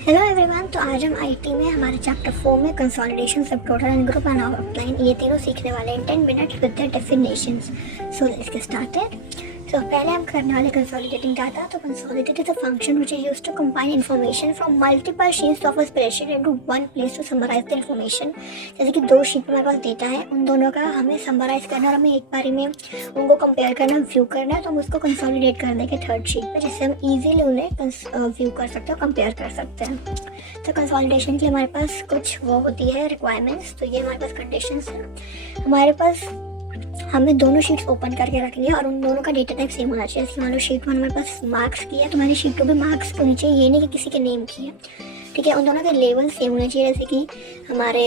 Hello everyone. तो आज हम आईटी में हमारे चैप्टर 4 में कंसोलिडेशन, सब total and group and outline ये तीनों सीखने वाले हैं 10 minutes with the definitions. So let's get started. So पहले हम करने वाले कंसोलिडेटिंग डाटा। तो consolidate is a function which is used to combine information from multiple sheets of a spreadsheet into one place to summarize the information. जैसे कि दो sheet में हमारे पास डेटा है, उन दोनों का हमें समराइज करना और हमें एक बारी में उनको कंपेयर करना, व्यू करना है, तो हम उसको कंसोलिडेट कर देंगे थर्ड शीट पे, जिससे हम इजीली उन्हें व्यू कर सकते हैं, कंपेयर कर सकते हैं। तो कंसोलिडेशन के लिए हमारे पास कुछ वो होती है रिक्वायरमेंट्स। तो ये हमारे पास कंडीशंस हैं। हमारे पास हमें दोनों शीट्स ओपन करके रखनी है और उन दोनों का डेटा टाइप सेम होना चाहिए। जैसे मान लो शीट 1 हमारे पास मार्क्स की है, तो हमारी शीट 2 भी मार्क्स होनी चाहिए। ये नहीं कि किसी के नेम की है, ठीक है। उन दोनों के लेवल सेम होने चाहिए। जैसे कि हमारे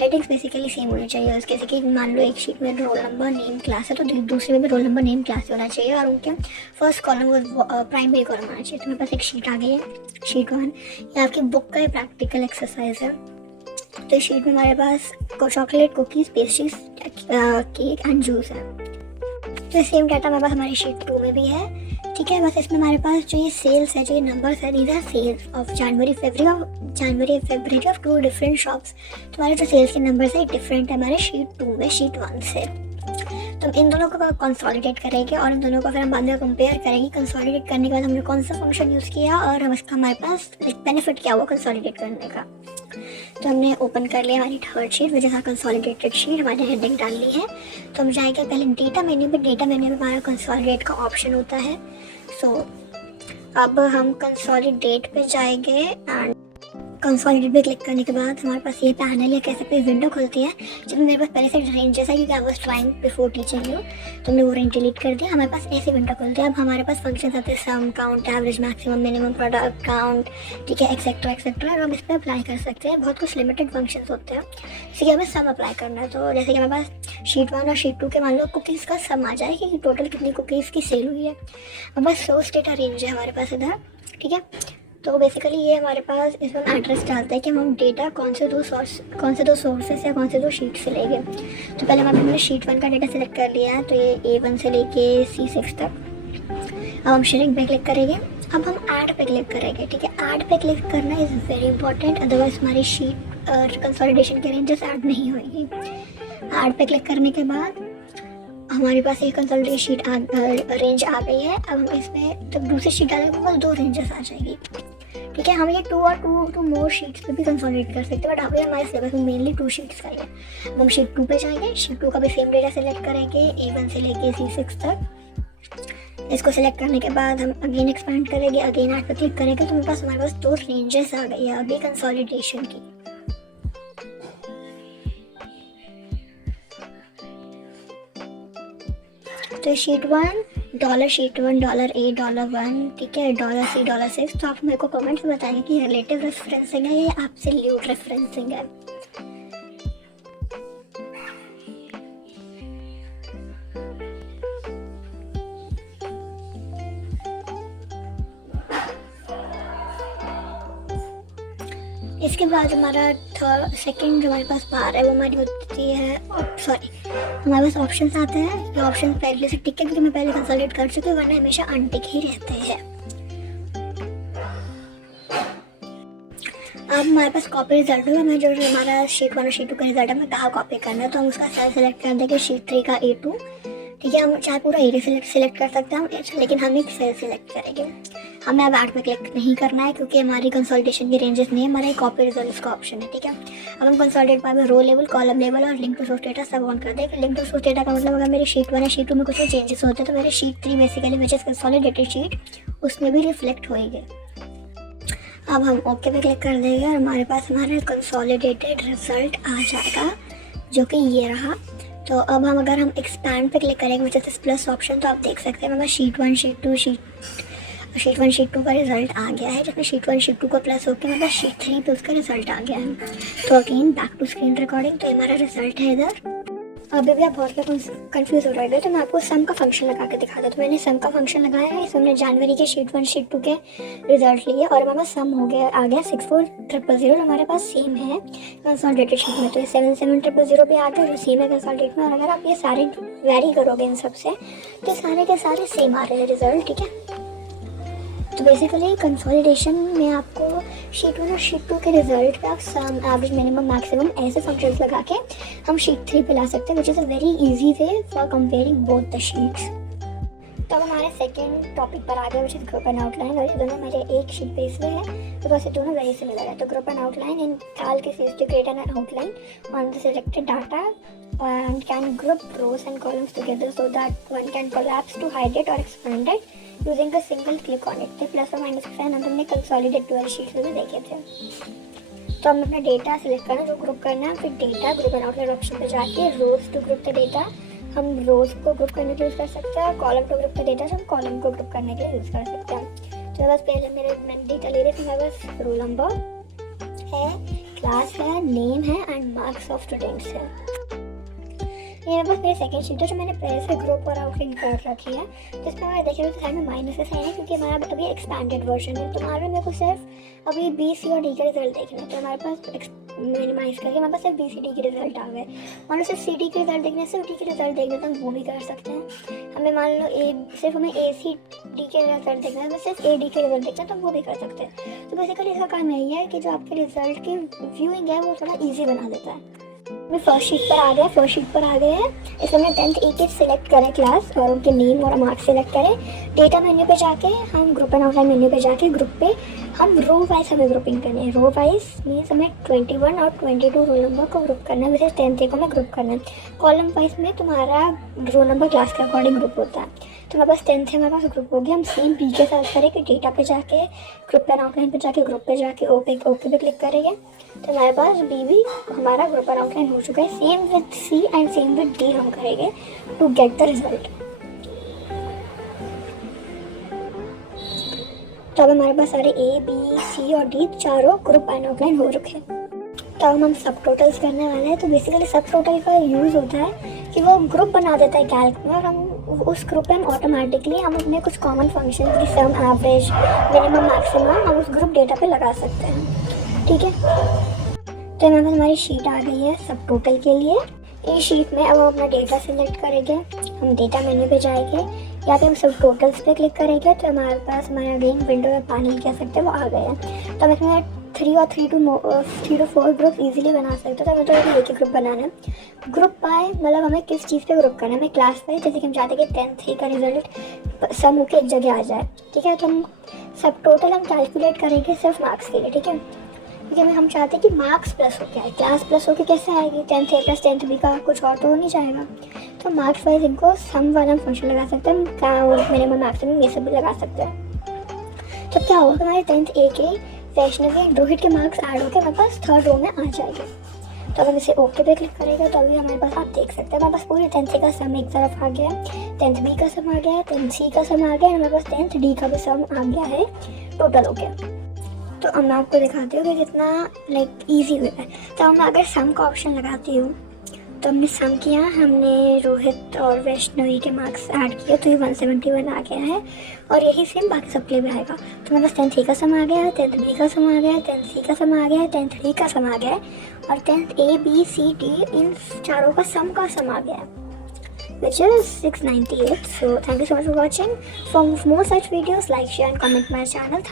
हेडिंग्स बेसिकली सेम होने चाहिए। जैसे कि मान लो एक शीट में रोल नंबर नेम क्लास है, तो दूसरे में भी रोल नंबर नेम क्लास होना चाहिए और उनके फर्स्ट कॉलम वो प्राइमरी कॉलम होना चाहिए। तो मेरे पास एक शीट आ गई है, शीट 1। ये आपकी बुक का प्रैक्टिकल एक्सरसाइज है। तो इस शीट में हमारे पास chocolate, cookies, pastries, cake and juice है। तो सेम डाटा हमारे पास हमारी शीट 2 में भी है, ठीक है। बस इसमें हमारे पास जो ये सेल्स है, जो ये नंबर्स है, these are sales of January February of 2 different shops. तो हमारे जो सेल्स के नंबर्स है डिफरेंट है हमारे शीट 2 में शीट 1 से। तो हम इन दोनों को कंसोलिडेट करेंगे और इन दोनों को फिर हम बाद में कंपेयर करेंगे। कंसोलिडेट करने के बाद हमने कौन सा फंक्शन यूज़ किया और हम इसका हमारे पास बेनिफिट क्या हुआ कंसोलिडेट करने का। तो हमने ओपन कर लिया हमारी थर्ड शीट, वजह से कंसोलिडेटेड शीट, हमारे हेडिंग डाल ली है। तो हम जाएंगे पहले डेटा मेन्यू पे। डेटा मेन्यू में हमारा कंसोलिडेट का ऑप्शन होता है। सो अब हम कंसोलिडेट पे जाएंगे एंड कंसोलिडेट पे क्लिक करने के बाद हमारे पास ये पैनल या कह सकते हैं विंडो खुलती है, जिसमें मेरे पास पहले से रेंजेस है क्योंकि I was trying before teaching you. तो हमने वो रेंज डिलीट कर दिया। हमारे पास ऐसी विंडो खुलती है। अब हमारे पास फंक्शन आते हैं sum, count, average, maximum, minimum, product count, ठीक है, एक्सेट्रा एक्सेट्रा। और हम इस पर अप्लाई कर सकते हैं। बहुत कुछ लिमिटेड फंक्शन होते हैं। जैसे कि हमें सम अप्लाई करना है, तो जैसे कि हमारे पास शीट 1 और शीट 2 के मान लो कुकीज़ का सम आ जाए कि टोटल कितनी कुकीज़ की सेल हुई है। हमारे पास सोर्स डेटा रेंज है हमारे पास इधर, ठीक है। तो बेसिकली ये हमारे पास इसमें एड्रेस डालता है कि हम डेटा कौन से दो सोर्सेस या कौन से दो शीट से लेंगे। तो पहले हमने शीट 1 का डेटा सेलेक्ट कर लिया है, तो ये A1 से लेके C6 तक। अब हम श्रिंक पे क्लिक करेंगे। अब हम ऐड पे क्लिक करेंगे, ठीक है। ऐड पे क्लिक करना इज़ वेरी इंपॉर्टेंट, अदरवाइज हमारी शीट कंसोलिडेशन के रेंजेस ऐड नहीं होगी। ऐड पे क्लिक करने के बाद हमारे पास एक कंसोलिडेट शीट रेंज आ गई है। अब हम इसमें जब दूसरी शीट डालेंगे बस 2 रेंजेस आ जाएगी, ठीक है। हम ये 2 और 2 मोर शीट्स पे भी कंसोलिडेट कर सकते हैं, बट अभी हमारे सिलेबस में मेनली 2 शीट्स का ही है। अब हम शीट 2 पे जाएंगे। शीट 2 का भी सेम डेटा सेलेक्ट करेंगे A1 से लेके C6 तक। इसको सेलेक्ट करने के बाद हम अगेन एक्सपेंड करेंगे, अगेन ऐड पे क्लिक करेंगे। तो हमारे पास 2 रेंजेस आ गई है अभी कंसोलिडेशन की। तो शीट 1 $A $1, ठीक है, $C $6। तो आप मेरे को कमेंट्स में बताएंगे कि रिलेटिव रेफरेंसिंग है या एब्सोल्यूट रेफरेंसिंग है। इसके बाद हमारा सेकंड जो हमारे पास बार है वो हमारी होती है, हमारे पास ऑप्शंस आते हैं। ये ऑप्शन पहले से टिक है क्योंकि मैं पहले कंसोलिडेट कर चुकी हूँ, वरना हमेशा अनटिक ही रहते हैं। अब हमारे पास कॉपी रिजल्ट होगा। मैं जो हमारा शीट 1 और शीट 2 का रिजल्ट है, मैं कहाँ कॉपी करना है, तो हम उसका सेल सेलेक्ट कर देंगे शीट 3 का A2, ठीक है। हम चाहे पूरा एरिया सेलेक्ट कर सकते हैं हम, लेकिन हम एक सेल सेलेक्ट करेंगे। हमें अब ऐड पे क्लिक नहीं करना है क्योंकि हमारी कंसोलिडेशन की रेंजेस नहीं है, हमारा कॉपी रिजल्ट का ऑप्शन है, ठीक है। अब हम कंसोलिडेट पाए रो लेवल, कॉलम लेवल और लिंक टू सोर्स डेटा सब ऑन कर देंगे। लिंक टू सोर्स डेटा का मतलब अगर मेरी शीट 1 या शीट 2 में कुछ चेंजेस होते हैं तो मेरे sheet 3 basically which is consolidated sheet, उसमें भी रिफ्लेक्ट होएंगे। अब हम ओके पे क्लिक कर देंगे और हमारे पास हमारा कंसोलिडेटेड रिजल्ट आ जाएगा, जो कि ये रहा। तो अब अगर हम एक्सपैंड पे क्लिक करेंगे विच इज प्लस ऑप्शन, तो आप देख सकते हैं हमारा शीट 1 शीट 2 का रिजल्ट आ गया है, जिसमें शीट 1 शीट 2 का प्लस होकर मतलब शीट 3 पे उसका रिजल्ट आ गया है। तो again back to screen recording. तो हमारा रिजल्ट है इधर। अभी भी आप बहुत कंफ्यूज हो रहे हो, तो मैं आपको सम का फंक्शन लगा के दिखा दूँ। तो मैंने सम का फंक्शन लगाया है। इसमें हमने जनवरी के शीट 1 शीट 2 के रिजल्ट लिए और हमारा सम आ गया 64000। हमारे पास सेम है कंसोलिडेटेड शीट में, तो ये 77000 भी आ गया जो सेम है कंसोलिडेट में। और अगर आप ये सारे वेरी करोगे इन सबसे, तो सारे के सारे सेम आ रहे हैं रिजल्ट, ठीक है। तो बेसिकली कंसोलिडेशन में आपको शीट 1 और शीट 2 के रिजल्ट पे आप सम, एवरेज, मिनिमम, मैक्सिमम ऐसे फंक्शंस लगा के हम शीट 3 पे ला सकते हैं, which is a very easy way for comparing both the sheets. तो अब हमारे सेकेंड टॉपिक पर आ गए, which is group and outline, और ये दोनों मेरे एक शीट पे इसलिए है बिकॉज ये दोनों वेरी सिमिलर है। तो group and outline, in all cases to create an outline on the selected data and can group rows and columns together so that one can collapse to hide it or expand it using a single click on it। Plus और minus का sign हम तुमने consolidate वाली sheet में देखे थे। तो हम अपना डेटा सिलेक्ट करना, जो ग्रुप करना है, फिर data group and outline option पे जाके रोज टू ग्रुप द डेटा हम रोज को ग्रुप करने के लिए यूज़ कर सकते हैं, column to group the data हम कॉलम को ग्रुप करने के लिए यूज़ कर सकते हैं। तो बस पहले मैंने डेटा ले रही थी, मेरे पास रोल नंबर है, क्लास है, नेम है एंड मार्क्स ऑफ स्टूडेंट्स है। ये मेरे पास मेरी सेकंड शीट है जो मैंने पहले से ग्रुप और आउटलाइन कर रखी है। तो इसमें हमारे देखे हुए साइड में माइनसेस हैं क्योंकि हमारा अभी एक्सपैंडेड वर्जन है। तो हमारे मेरे को सिर्फ अभी बी, सी और डी के रिजल्ट देखने हैं। तो हमारे पास मिनिमाइज करके हमारे पास सिर्फ बी, सी, डी के रिजल्ट आ गए, और सिर्फ सी, डी के रिजल्ट देखने, सिर्फ डी के रिजल्ट देखने तो हम वो भी कर सकते हैं। हमें मान लो सिर्फ हमें ए, सी, डी के रिजल्ट देखना है, सिर्फ ए, डी के रिजल्ट देखना है तो हम वो भी कर सकते हैं। तो बेसिकली इसका काम यही है कि जो आपके रिजल्ट की व्यूइंग है वो थोड़ा ईजी बना देता है। मैं फर्स्ट शीट पर आ गए हैं। इसमें हमने 10th एक एक सिलेक्ट करें क्लास और उनके नेम और मार्क्स सिलेक्ट करें। डेटा मेन्यू पे जाके हम ग्रुप एंड आउटलाइन मेन्यू पे जाके ग्रुप पे हम रो वाइज हमें ग्रुपिंग करनी है। रो वाइज मीन्स हमें 21 और 22 रोल नंबर को ग्रुप करना है, वैसे 10th को हमें ग्रुप करना है। कॉलम वाइज में तुम्हारा रोल नंबर क्लास के अकॉर्डिंग ग्रुप होता है। तो हमारे पास 10th हमारे पास ग्रुप हो गया। हम सेम बी के साथ करें कि डेटा पे जाके ग्रुप एंड आउटलाइन पे जाके ग्रुप पे जाके ओके पे क्लिक करेंगे तो हमारे पास बी भी हमारा ग्रुप एंड आउटलाइन हो चुका है। Same with C and same with D हम करेंगे टू गेट द रिजल्ट। तो अब हमारे पास सारे ए, बी, सी और डी चारों ग्रुप एंड आउटलाइन हो रखे हैं। तो अब हम सब टोटल्स करने वाले हैं। तो बेसिकली सब टोटल का यूज़ होता है कि वो ग्रुप बना देता है कैल्क में, और हम उस ग्रुप में ऑटोमेटिकली हम अपने कुछ कॉमन फंक्शन की सम, एवरेज, मिनिमम, मैक्सिमम हम उस ग्रुप डेटा पे लगा सकते हैं। ठीक है, तो हमारे पास हमारी शीट आ गई है सब टोटल के लिए। इस शीट में अब हम अपना डेटा सिलेक्ट करेंगे, हम डेटा मेन्यू पे जाएंगे, यहाँ पे हम सब टोटल्स पे क्लिक करेंगे तो हमारे पास हमारा अगेन विंडो में पानी कह सकते हैं वो आ गए हैं। तो हम इसमें 3 to 4 ग्रुप इजीली बना सकते हैं। तो हमें तो एक ग्रुप बनाना है। ग्रुप बाय मतलब हमें किस चीज़ पे ग्रुप करना है, हमें क्लास पे, जैसे कि हम चाहते हैं कि 10th का रिजल्ट सम होकर एक जगह आ जाए। ठीक है, तो हम सब टोटल हम कैलकुलेट करेंगे सिर्फ मार्क्स के लिए। ठीक है, क्योंकि हम चाहते हैं कि मार्क्स प्लस होकर आए, क्लास प्लस होकर कैसे आएगी, 10th A plus 10th B का कुछ और तो हो नहीं जाएगा। तो मार्क्स वाइज इनको सम वाला फंक्शन लगा सकते हैं, मिनिमम मैक्सिमम ये सब भी लगा सकते हैं। तो क्या होगा, हमारे 10th A के, वैष्णवी एंड रोहित के मार्क्स ऐड होकर हमारे पास 3rd रो में आ जाएंगे। तो अगर इसे ओके पे क्लिक करेगा तो अभी हमारे पास आप देख सकते हैं हमारे पास पूरी 10th A का सम एक तरफ आ गया है, 10th B का सम आ गया है, 10th C का सम आ गया है, हमारे पास 10th D का भी सम आ गया है, टोटल हो गया। तो अब मैं आपको दिखाती हूँ कि कितना ईजी हुआ है। तो मैं अगर सम का ऑप्शन लगाती हूँ तो हमने सम किया, हमने रोहित और वैष्णवी के मार्क्स ऐड किए तो ये 171 आ गया है, और यही सेम बाकी सब के लिए भी आएगा। तो मेरे पास 10th A का सम आ गया है, 10th B का सम आ गया है, 10th C का सम आ गया है, 10th D का सम आ गया है, और 10th A, B, C, D इन चारों का सम आ गया है, which is 698. So thank you so much for watching. For more such videos, like, share and comment my channel.